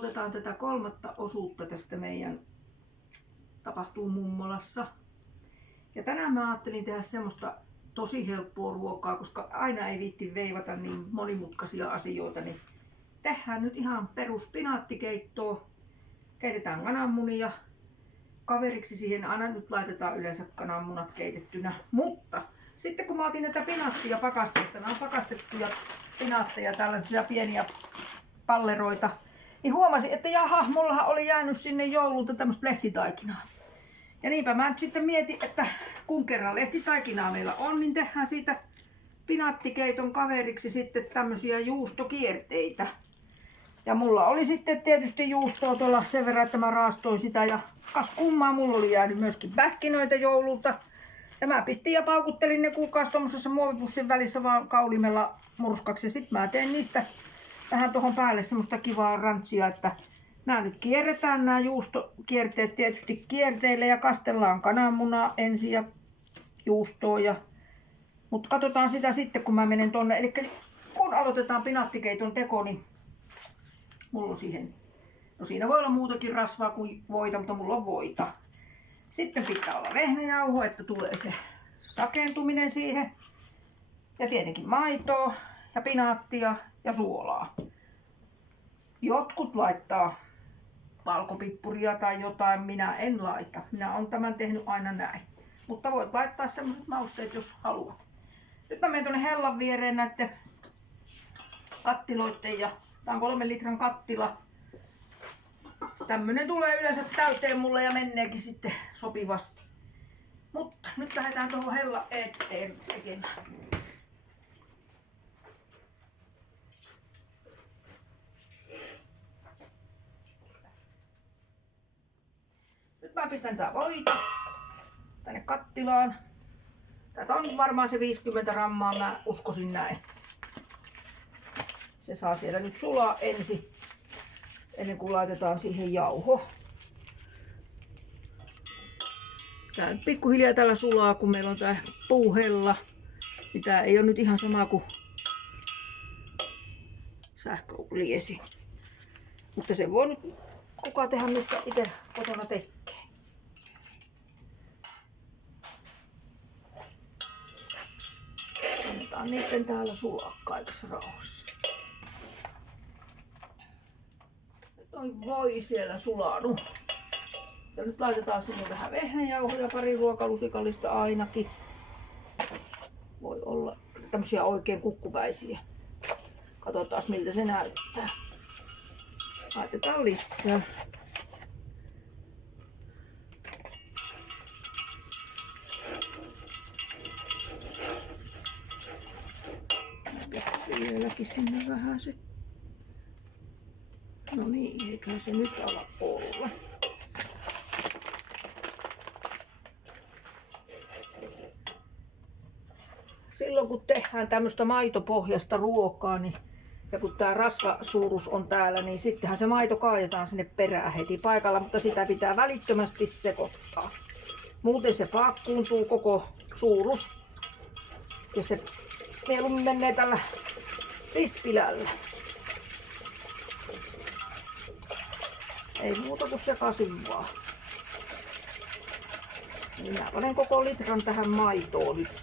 aloitetaan tätä kolmatta osuutta tästä meidän Tapahtuu mummolassa. Ja tänään mä ajattelin tehdä semmoista tosi helppoa ruokaa, koska aina ei viitti veivata niin monimutkaisia asioita, niin tehdään nyt ihan perus pinaattikeittoa. Keitetään kananmunia. Kaveriksi siihen aina nyt laitetaan yleensä kananmunat keitettynä, mutta sitten kun mä otin näitä pinaattia pakasteista, nämä on pakastettuja pinaatteja, tällaisia pieniä palleroita, niin huomasin, että jaha, mullahan oli jäänyt sinne joululta tämmöistä lehtitaikinaa. Ja niinpä mä nyt sitten mietin, että kun kerran lehtitaikinaa meillä on, niin tehdään siitä pinaattikeiton kaveriksi sitten tämmöisiä juustokierteitä. Ja mulla oli sitten tietysti juustoa tuolla sen verran, että mä raastoin sitä ja kas kummaa, mulla oli jäänyt myöskin pähkinöitä joululta. Ja mä pistin ja paukuttelin ne kuukausi tommosessa muovipussin välissä vaan kaulimella murskaksi. Ja sit mä teen niistä vähän tuohon päälle semmoista kivaa rantsia, että nämä nyt kierretään nämä juustokierteet tietysti kierteille ja kastellaan kananmunaa ensin ja juustoa. Mutta katsotaan sitä sitten kun mä menen tonne. Eli kun aloitetaan pinaattikeiton teko, niin mulla on siihen, no siinä voi olla muutakin rasvaa kuin voita, mutta mulla on voita. Sitten pitää olla vehnäjauho, että tulee se sakeentuminen siihen. Ja tietenkin maitoa ja pinaattia ja suolaa. Jotkut laittaa valkopippuria tai jotain, minä en laita. Minä olen tämän tehnyt aina näin. Mutta voit laittaa sellaiset mausteet, jos haluat. Nyt mä menen tuonne hellan viereen näiden kattiloitten ja tää on 3 litran kattila. Tämmönen tulee yleensä täyteen mulle ja menneekin sitten sopivasti. Mutta nyt lähdetään tuohon hellan eteen tekemään. Nyt mä pistän tää voita tänne kattilaan. Tätä on varmaan se 50 grammaa, mä uskoisin näin. Se saa siellä nyt sulaa ensin, ennen kuin laitetaan siihen jauho. Tää nyt pikkuhiljaa tällä sulaa, kun meillä on tää puuhella. Niin tää ei ole nyt ihan sama kuin sähköliesi. Mutta se voi nyt kuka tehdä missä itse kotona tekee. Annetaan niiden täällä sulaa kaikessa rauhassa. Toi voi siellä sulanut. Ja nyt laitetaan sinne vähän vehnäjauhoja, pari ruokalusikallista ainakin. Voi olla tämmösiä oikein kukkupäisiä. Katsotaan miltä se näyttää. Laitetaan lisää. Vieläkin sinne vähän se. No niin, eiköhän se nyt ala olla. Silloin kun tehdään tämmöistä maitopohjasta ruokaa, niin, ja kun tää rasvasuurus on täällä, niin sittenhän se maito kaadetaan sinne perään heti paikalla, mutta sitä pitää välittömästi sekoittaa. Muuten se paakkuuntuu koko suurus ja se mieluummin menee tällä rispilällä. Ei muuta kuin sekaisin vaan. Minä panen koko litran tähän maitoon nyt.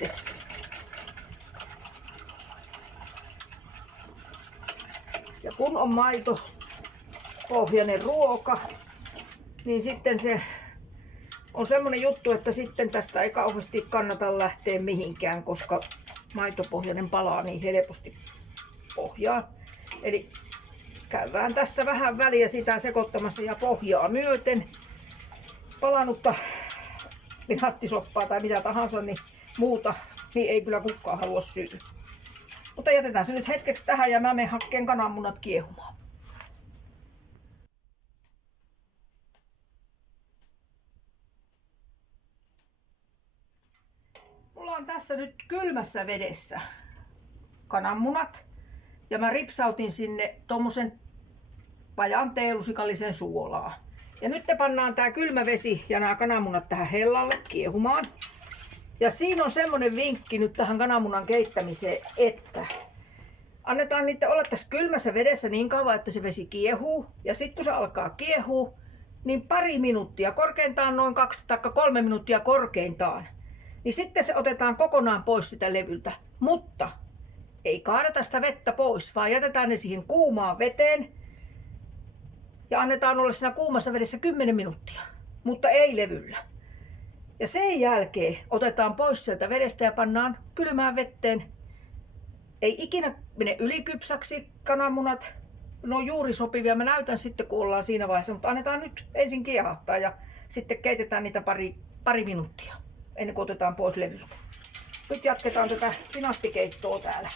Ja kun on maitopohjainen ruoka, niin sitten se on semmonen juttu, että sitten tästä ei kauheasti kannata lähteä mihinkään, koska maitopohjainen palaa niin helposti pohjaan. Eli käydään tässä vähän väliä sitä sekoittamassa ja pohjaa myöten. Palanutta pinaattisoppaa tai mitä tahansa, niin muuta niin ei kyllä kukaan halua syödä. Mutta jätetään se nyt hetkeksi tähän ja mä menen hakkeen kananmunat kiehumaan. Mulla on tässä nyt kylmässä vedessä kananmunat ja mä ripsautin sinne tommosen vajaan teelusikallisen suolaa. Ja nyt pannaan tää kylmä vesi ja nämä kananmunat tähän hellalle kiehumaan. Ja siinä on semmonen vinkki nyt tähän kananmunan keittämiseen, että Annetaan niitä olla tässä kylmässä vedessä niin kauan, että se vesi kiehuu. Ja sitten kun se alkaa kiehua, niin pari minuuttia, korkeintaan noin 2 tai 3 minuuttia korkeintaan. Niin sitten se otetaan kokonaan pois sitä levyltä. Mutta ei kaadeta sitä vettä pois, vaan jätetään ne siihen kuumaan veteen. Ja annetaan olla siinä kuumassa vedessä 10 minuuttia, mutta ei levyllä. Ja sen jälkeen otetaan pois sieltä vedestä ja pannaan kylmään vetteen. Ei ikinä mene ylikypsäksi kananmunat. Ne on juuri sopivia. Mä näytän sitten, kun ollaan siinä vaiheessa, mutta annetaan nyt ensin kiehahtaa ja sitten keitetään niitä pari minuuttia ennen kuin otetaan pois levyltä. Nyt jatketaan tätä pinastikeittoa täällä.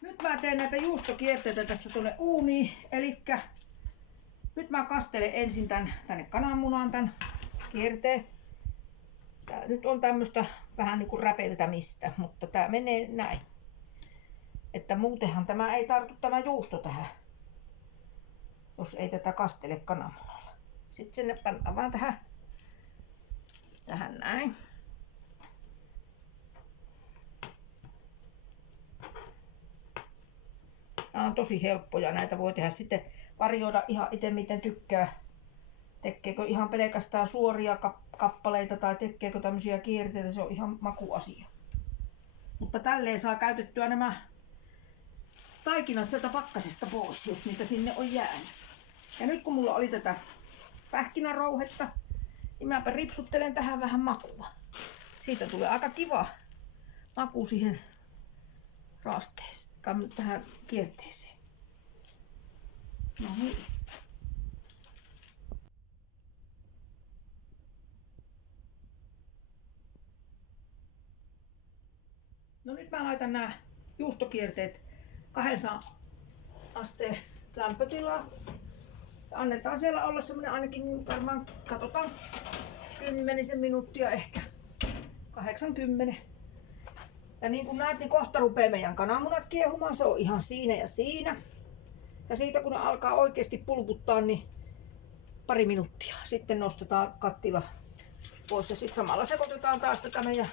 Nyt mä teen näitä juustokierteitä tässä tuonne uuniin. Elikkä nyt mä kastelen ensin tänne kananmunaan tän kierteen. Tää nyt on tämmöstä vähän niinku räpeltämistä, mutta tää menee näin. Että muutenhan tämä ei tartu tämä juusto tähän, jos ei tätä kastele kananmunalla. Sitten sinne pannaan vaan tähän näin. Nämä on tosi helppoja. Näitä voi tehdä sitten varjoida ihan itse miten tykkää. Tekeekö ihan pelkästään suoria kappaleita tai tekeekö tämmöisiä kierteitä, se on ihan makuasia. Mutta tälleen saa käytettyä nämä taikinat sieltä pakkasesta pois, jos niitä sinne on jäänyt. Ja nyt kun mulla oli tätä pähkinärouhetta, niin mäpä ripsuttelen tähän vähän makua. Siitä tulee aika kiva maku siihen raasteeseen, tai tähän kierteeseen. No niin. No nyt mä laitan nämä juustokierteet 200 asteen lämpötilaan. Ja annetaan siellä olla semmonen ainakin varmaan, katsotaan 10 minuuttia ehkä. 80. Ja niin kuin näet, niin kohta rupeaa meidän kananmunat kiehumaan. Se on ihan siinä ja siinä. Ja siitä kun ne alkaa oikeasti pulputtaa, niin pari minuuttia. Sitten nostetaan kattila pois ja sitten samalla sekoitetaan taas tätä meidän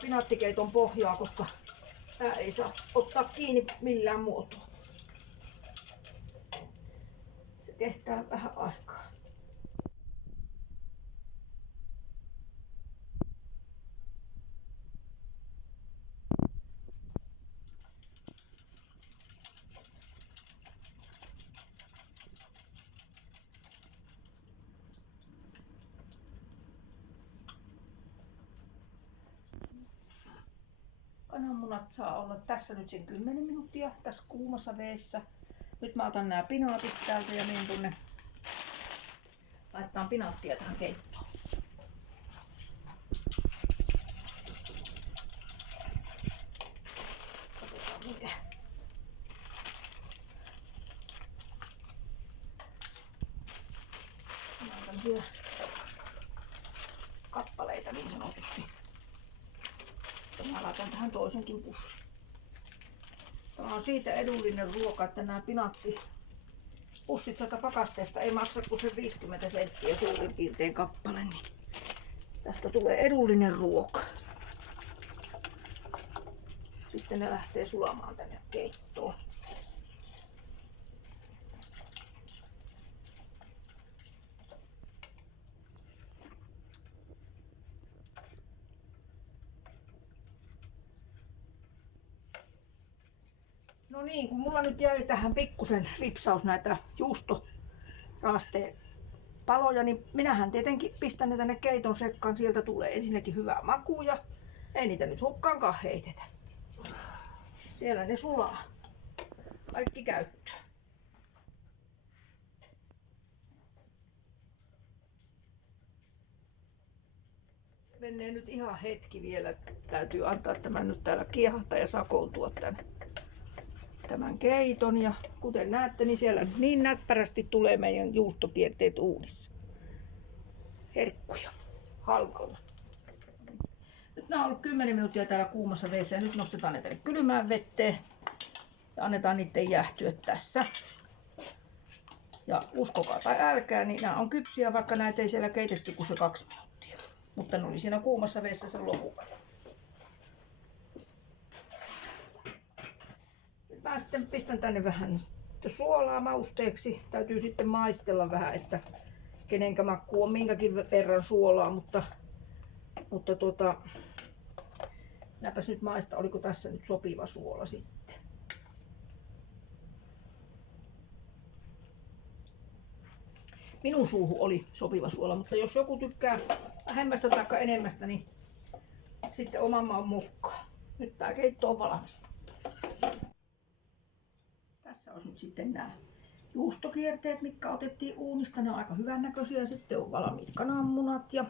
pinaattikeiton pohjaa, koska tää ei saa ottaa kiinni millään muotoa. Se kehtää vähän aikaa. Kananmunat saa olla tässä nyt sen 10 minuuttia tässä kuumassa vedessä. Nyt mä otan nämä pinaatit täältä ja menen tuonne laittaa pinaattia tähän keittoon. Katsotaan mikä. Nämä on tämmöisiä kappaleita niin sanotusti. Mä laitan tähän toisenkin pussin. Tämä on siitä edullinen ruoka, että nämä pinaattipussit sieltä pakasteesta ei maksa kuin se 50 senttiä suurin piirtein kappale, niin tästä tulee edullinen ruoka. Sitten ne lähtee sulamaan tänne keittoon. No niin, kun mulla nyt jäi tähän pikkusen ripsaus näitä juustoraasteen paloja, niin minähän tietenkin pistän ne tänne keiton sekkaan. Sieltä tulee ensinnäkin hyvää makua ja ei niitä nyt hukkaankaan heitetä. Siellä ne sulaa. Kaikki käyttöön. Menee nyt ihan hetki vielä. Täytyy antaa tämän nyt täällä kiehahtaa ja sakoontua tämän keiton. Ja kuten näette, niin siellä niin näppärästi tulee meidän juustokierteet uunissa. Herkkuja halvalla. Nyt nämä on ollut 10 minuuttia täällä kuumassa vedessä ja nyt nostetaan ne tänne kylmään vetteen ja annetaan niiden jäähtyä tässä. Ja uskokaa tai älkää, niin nämä on kypsiä, vaikka näitä ei siellä keitetty kuin se 2 minuuttia. Mutta ne oli siinä kuumassa vedessä sen lopulla. Nyt mä sitten pistän tänne vähän suolaa mausteeksi. Täytyy sitten maistella vähän, että kenenkä maku on minkäkin verran suolaa, mutta näpäs nyt maista, oliko tässä nyt sopiva suola sitten. Minun suuhun oli sopiva suola, mutta jos joku tykkää vähemmästä tai enemmästä, niin sitten oman maun mukaan. Nyt tää keitto on valmista. Tässä olisi nyt sitten nämä juustokierteet, mitkä otettiin uunista. Ne on aika hyvän näköisiä. Sitten on valmiit kananmunat ja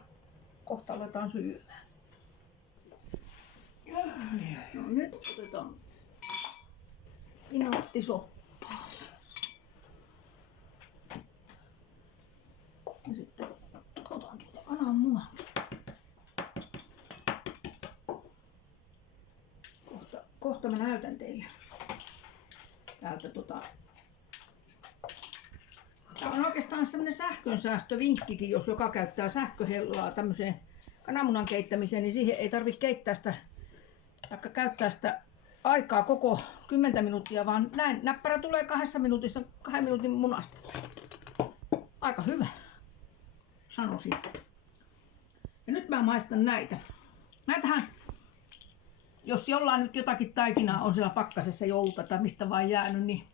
kohta aletaan syömään. No, nyt otetaan pinaattisoppaa. Ja sitten otan tuota kananmunan. Kohta mä näytän teille. Täältä Tämä on oikeastaan semmoinen sähkönsäästövinkkikin, jos joka käyttää sähköhellaa tämmöiseen kananmunan keittämiseen, niin siihen ei tarvitse keittää sitä tai käyttää sitä aikaa koko 10 minuuttia, vaan näin näppärä tulee 2 minuutissa 2 minuutin munasta. Aika hyvä, sanoisin. Ja nyt mä maistan näitä. Näitähän, jos jollain nyt jotakin taikinaa on siellä pakkasessa joululta tai mistä vaan jäänyt, niin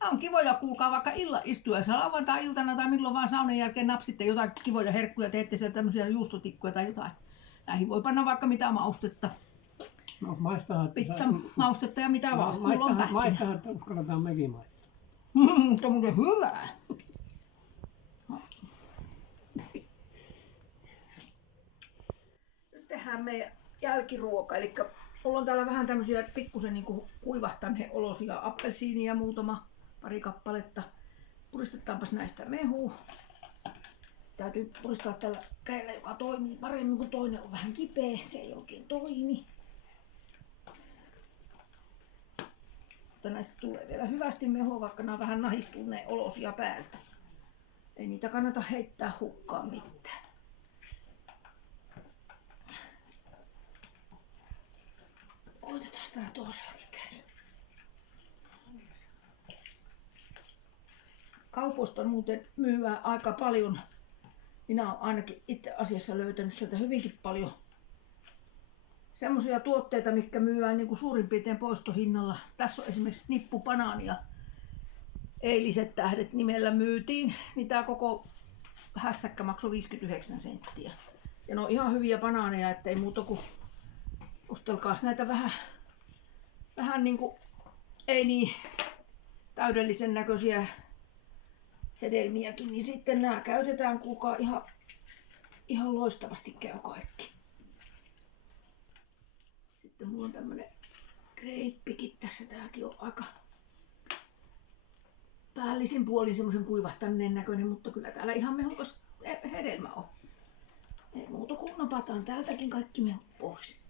nämä on kivoja, kuulkaa vaikka illan istuessa lauantai-iltana tai milloin vaan saunan jälkeen napsitte jotain kivoja herkkuja, teette siellä tämmöisiä juustotikkuja tai jotain. Näihin voi panna vaikka mitä maustetta. No, pizzan maustetta ja mitä vaan. Maistahan, että uskalletaan mekin maistaa. Se on muuten hyvää. Nyt tehdään meidän jälkiruoka. Eli mulla on täällä vähän tämmösiä pikkusen niin kuivahtaneen olosia appelsiinia pari kappaletta. Puristetaanpas näistä mehua. Täytyy puristaa tällä kädellä, joka toimii paremmin, kun toinen on vähän kipeä. Se ei oikein toimi. Mutta näistä tulee vielä hyvästi mehua, vaikka nämä vähän nahistuneen olosia päältä. Ei niitä kannata heittää hukkaan mitään. Koitetaan sitä toisellakin käydä. Kaupoista muuten myyvää aika paljon. Minä olen ainakin itse asiassa löytänyt sieltä hyvinkin paljon semmoisia tuotteita, mitkä myydään niin kuin suurin piirtein poistohinnalla. Tässä on esimerkiksi nippupanaania. Eiliset tähdet nimellä myytiin, niin tämä koko hässäkkä maksoi 59 senttiä. Ja ne on ihan hyviä banaaneja, ettei muuta kuin ostelkaas näitä vähän niin kuin ei niin täydellisen näköisiä hedelmiäkin, niin sitten nämä käytetään, kuulkaa, ihan loistavasti käy kaikki. Sitten mulla on tämmönen kreippikin tässä, tääkin on aika päällisin puolin semmoisen kuivahtaneen näköinen, mutta kyllä täällä ihan mehukas hedelmä on. Ei muuta kuin napataan täältäkin kaikki mehut pois.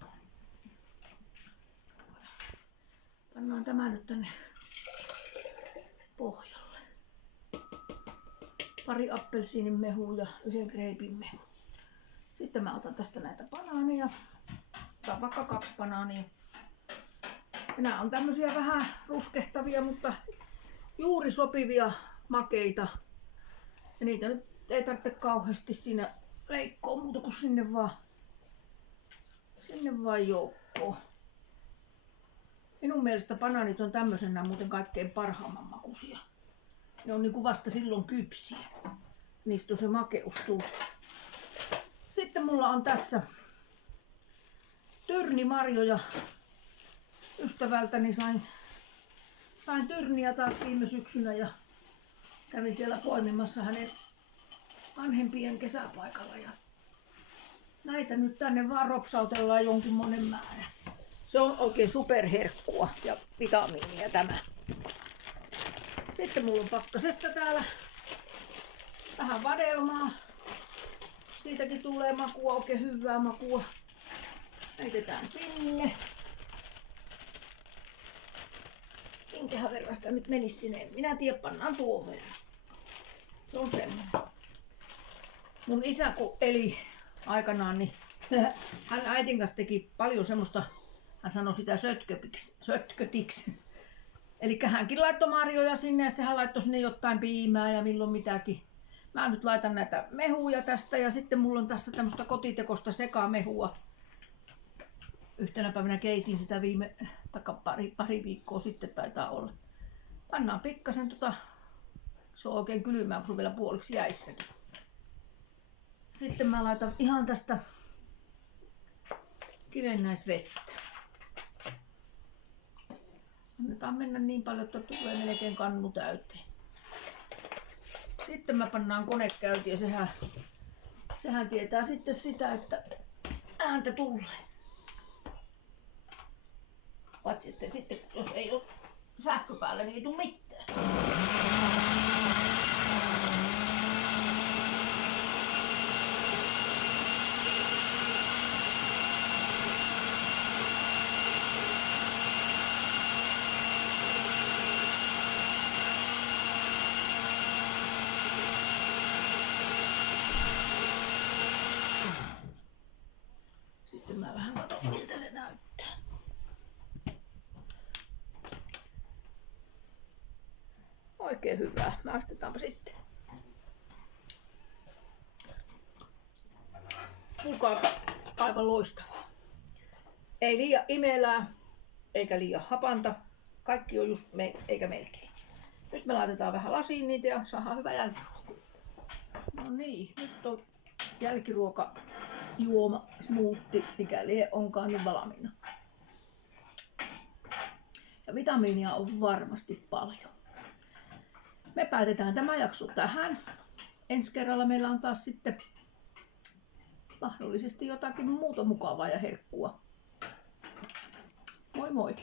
Pannaan tämä nyt tänne pohjalle. Pari appelsiinin mehua ja 1 kreipin mehu. Sitten mä otan tästä näitä banaaneja. Otan vaikka 2 banaania. Ja nämä on tämmösiä vähän ruskehtavia, mutta juuri sopivia makeita. Ja niitä nyt ei tarvitse kauheasti siinä leikkoa muuta kuin sinne vaan joukkoon. Minun mielestä banaanit on tämmöisenä muuten kaikkein parhaimman makuisia. Ne on niinku vasta silloin kypsiä. Niistä on se makeus tullut. Sitten mulla on tässä tyrnimarjoja. Ystävältäni sain tyrniä taas viime syksynä ja kävin siellä poimimassa hänen vanhempien kesäpaikalla. Ja näitä nyt tänne vaan ropsautellaan jonkinmoinen määrä. Se on oikein superherkkua ja vitamiinia tämä. Sitten mulla on pakkasesta täällä vähän vadelmaa. Siitäkin tulee makua, oikein hyvää makua. Heitetään sinne. Minkähän verran sitä nyt menisi sinne? Minä tiedän, pannaan tuon verran. Se on semmoinen. Mun isä kun eli aikanaan, niin hän äitin kanssa teki paljon semmoista, hän sanoi sitä sötkötiksi. Eli hänkin laittoi marjoja sinne ja sitten hän laittoi sinne jotain piimää ja milloin mitäkin. Mä nyt laitan näitä mehuja tästä ja sitten mulla on tässä tämmöistä kotitekosta sekamehua. Yhtenä päivänä keitin sitä pari viikkoa sitten taitaa olla. Pannaan pikkasen se on oikein kylmää, kun se on vielä puoliksi jäissäkin. Sitten mä laitan ihan tästä kivennäisvettä. Annetaan mennä niin paljon, että tulee melkein kannu täyteen. Sitten mä pannaan kone käyntiin ja sehän tietää sitten sitä, että ääntä tulee. Paitsi että sitten jos ei ole sähkö päällä, niin ei tule mitään. Sitten mä vähän katson, miltä se näyttää. Oikein hyvää. Maistetaanpa sitten. Kuulkaa, aivan loistavaa. Ei liian imelää, eikä liian hapanta. Kaikki on just eikä melkein. Nyt me laitetaan vähän lasiin niitä ja saadaan hyvä jälkiruoka. No niin, nyt on jälkiruoka, juoma, smoothie, mikä lie onkaan niin valmiina. Ja vitamiinia on varmasti paljon. Me päätetään tämä jakso tähän. Ensi kerralla meillä on taas sitten mahdollisesti jotakin muuta mukavaa ja herkkua. Moi moi!